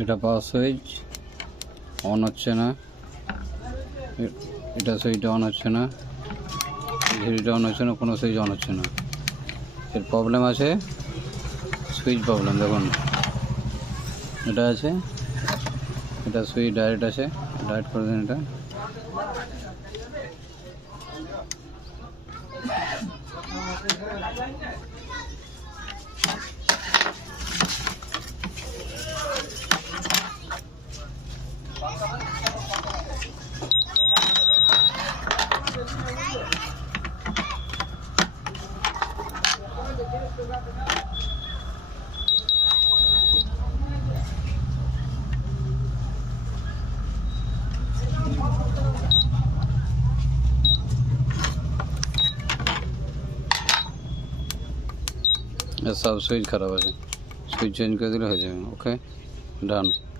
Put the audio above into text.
এটা পাওয়ার switch on হচ্ছে না, এটা সুইচটা অন হচ্ছে না, ঘড়িটা অন হচ্ছে না, কোনো সুইচ অন হচ্ছে না। এর প্রবলেম আছে, সুইচ প্রবলেম। দেখুন এটা আছে, এটা সুইচ ডাইরেক্ট আছে, ডাইরেক্ট করে দিন এটা। সব সুইচ খারাপ আছে, সুইচ চেঞ্জ করে দিলে হয়ে যাবে। ওকে, ডান।